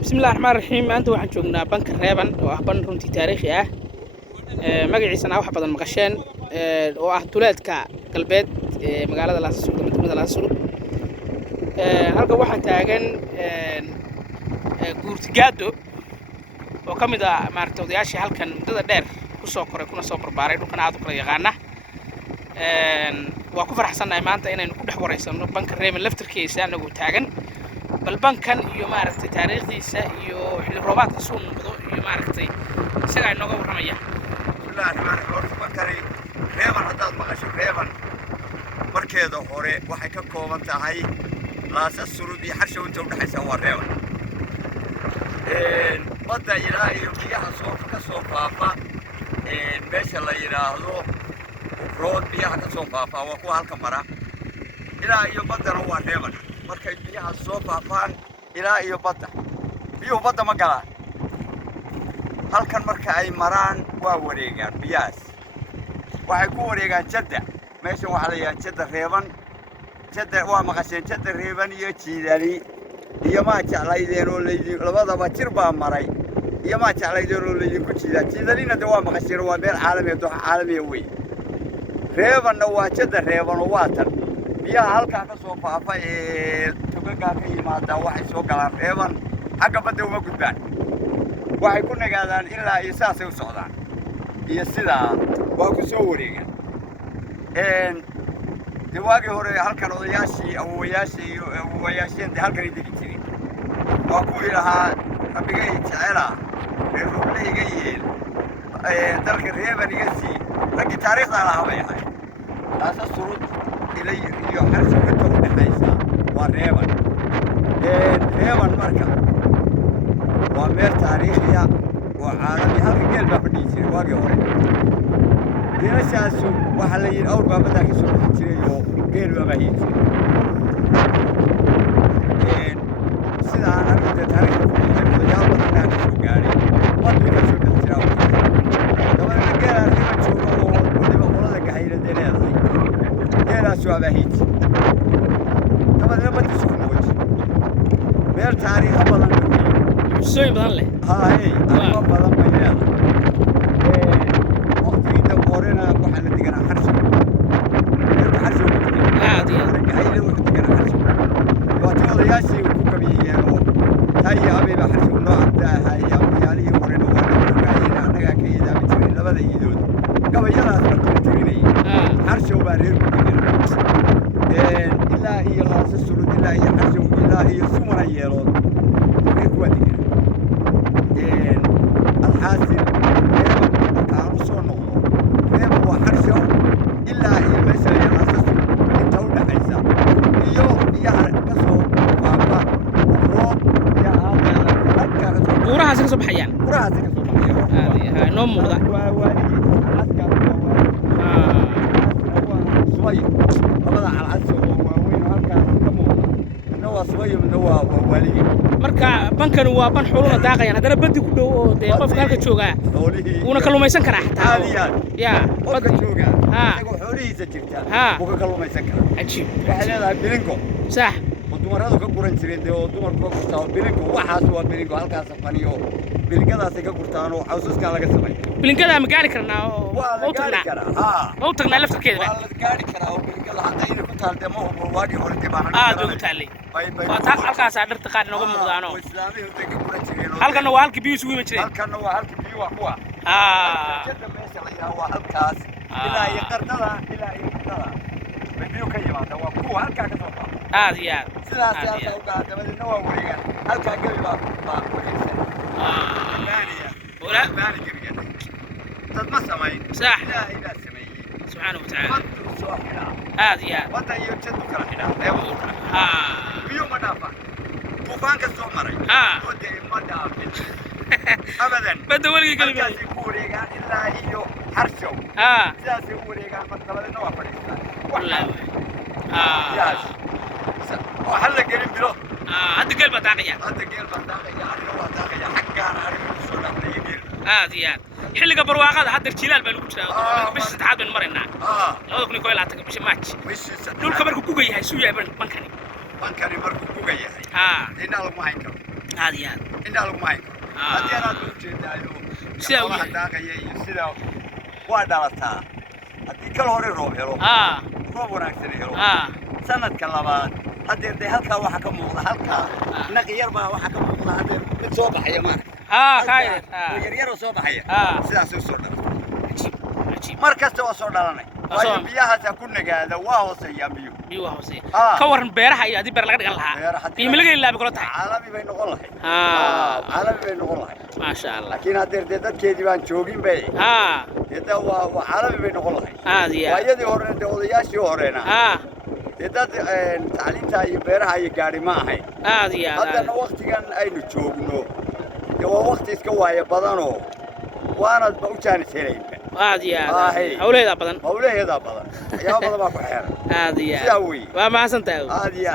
بسم الله الرحمن الرحيم أنت waxaan joognaa banka reeban oo ah ban runtii taariikhi ah magaciisana wax badan maqasheen oo ah duleedka galbeed magaalada Laasasuud midnimada Laasasuud halka waxa taagan guurtigaado oo kamid ah maartay odayaashii halkan muddada dheer ku soo koray kuna soo barbaaray dhulkan aad u kala yaqaana waa ku faraxsanahay maanta inaynu ku dhex wareysano banka reeban laftirkiisa anagu taagan bal bankan iyo maaragtay taariikhdiisa iyo xilli roobaadka soo noqdo iyo maaragtay isaga ay nooga warramaya bismillaahi rahmaani rahiim bankani reeban haddaad maqasho reeban markeeda hore waxay ka kooban tahay Laasasuud iyo Xarshaw inta u dhaxaysa waa reeban badda ilaa iyo biyaha ka soo faafa meesha la yiraahdo rood biyaha ka soo faafa waa kuwa halka mara ilaa iyo baddana waa reeban markay biyaha soo faafaan ilaa iyo badda biyuhu badda ma galaan halkan marka ay maraan waa wareegaan biyahaas waxay ku wareegaan jadda meesha waxaa la yidhaha jadda reeban jadda waa maqasheen jadda reeban iyo jiidani iyo maa jeclaydeen oo labadaba jir baa maray iyo maa jeclaydeen oo laydinku jiidaa jiidanina de waa maqasheen waa meel caalamiya dooxa caalamiya wey reebanna waa jadda reeban oo waa tan biyaha halkaa ka soo faafa togagaa ka yimaada waxay soo galaan reeban xagga badda uma gudbaan waxay ku nagaadaan ilaa iyo saasay u socdaan iyo sidaa waa ku soo wareegaan de waagii hore halkan odayaashii awowayaashii iyo awowayaasheen de halkan ay degi jireen waa kuwii lahaa rabbigay jecela reer roble iga yeel dalka reeban iga sii raggii taariikhdaa lahaa bay ahayd Laasasuud iyo Xarshaw inta u dhaxaysa waa reeban reeban marka waa meel taariikhiya oo caalami halka geel baa fadhiyi jiray waagii hore geelashaasu waxaa la yidhi awr baa baddaa ka soo bixi jiray oo geel baa baahiyi jiray sidaan anigu dee taariikhda ku dhintay odayaal badanaa ka soo gaadhay baddu ka soo bixi jiraa dabadeedna geelaa reeban jooga oo weliba qolada gahayla dee leedahay geelaasu waa baahiyi jiray dabadeedna baddiisu ku noqon jiray meel taariikho badan sooyin badan leh هاي أنا بدل ما ينام وقت يدا قارنا وحنا تجينا حرشة حرشة عادي هاي لو تجينا حرشة وتقول يا شيء وكبي هاي أبي بحرشة ونوع ده هاي أبي علي ورنا ورنا قاعدين أنا كذا بتجي لبده يدود قبل يلا تجيني حرشة وبرير إلا هي Laasasuud إلا هي Xarshaw إلا هي سمرة يلون كوادي الحاصل reeban كانوا soo noqdo reeban waa Xarshaw ilaa iyo meesha Laasasuud inta u dhaxaysa iyo biyaha ka soo faafa roob biyaha halka ka soo buurahaas ka soo baxayaan noo muuqda waa waaligi askar suwayo labada calcadso oo waaweyn halkaas ka muuqda midna waa suwayo midna waa waaligi marka bankan waa ban xooluhu daaqayaan haddana baddi ku dhow oo dee qofka halka joogaa uuna kalluumaysan karaa xataa yaa badda jooga isagoo xoolihiisa jirta wuu ka kalluumaysan karaa cajiib waxay leedahay bilinko sax oo dumaradu ka guran jireen dee oo dumarku ka gurtaa bilinko waxaas waa bilinko halkaas faniyo bilinkadaasay ka gurtaan oo cawsaskaa laga sameeyo bilinkada ma gaari karnaa oo waa la gaari karaa ma u tagnaa laftirkeeda waa la gaari karaa oo bilinkada hadda inay ku taal dee ma hubo waagii hore dee baan ugu taallay waa taa halkaasaa dharta qaar inooga muuqdaano islaamihii intay ka guran jireen halkanna waa halkii biyuhu isugu iman jireen halkanna waa halkii biyuhu waa kuwa jadda meesha la yidhaha waa halkaas ilaa iyo qarnada ilaa iyo qarnada bay biyuhu ka yimaada waa kuwa halkaa ka soo baxa aad iyo aad sidaas halkaa u galaan dabadeedna waa wareegaan halkaa gebi baa wareegsan baani gebigan dad ma samayn sax ilaahay baa sameeyey subxaana wa tacaala baddu soo xidhaa aad iyo aad badda iyo jaddu kala xidhaa reeban u kala biyuhu ma dhaafaan tuufaanka soo maray oo dee ma dhaafin abadan badda weligii kala halkaasay ku wareegaan ilaa iyo Xarshaw sidaasay u wareegaan marka dabadeedna waa fadhiistaan oo hal la gelin bilo hadda geel baa daaqaya aniga waa daaqaya xaggaana aniga ku soo dhaafnaya geel aad iyo aad xilliga barwaaqada hadda jilaal baa lagu jiraa bisha saddexaad baynu maraynaa 2021 bisha March dhulka markuu kuga yahay suu yahay bankani markuu kuga yahay inaa lagu hayn karo aad iyo aad إن الماي هذه أنا توجد سيدا والله داقية سيدا وادلتها هذه كل هوري روب هلو روب وناكسني هلو سنة كلابات هذه هلكا وحكا موضة هلكا نقير ما وحكا موضة هذه بتصوب حيا مارك خير يرير صوب حيا سيدا سوسور عجيب مركز توصل لنا waayo biyaha ta ku nagaada waa hooseeyaan biyo waa hooseeya ka waran beeraha iyo hadii beer laga dhigan lahaa qiimo laga ilaabi karo tahay caalami bay noqon lahayd caalami bay noqon lahayd ma sha Allah laakiin hadda dadkeedii baan joogin bay iyada waa caalami bay noqon lahayd waayadii hore odayaashii horeena dad tacliinta iyo beeraha iyo gaari ma ahayn hadda waqtigan aynu joogno waa waqti iska waaya badanoo waana u jaanisay hawleeda badan ayaa badan baa ku xeeran aad iyo waa ma santahay aad iyo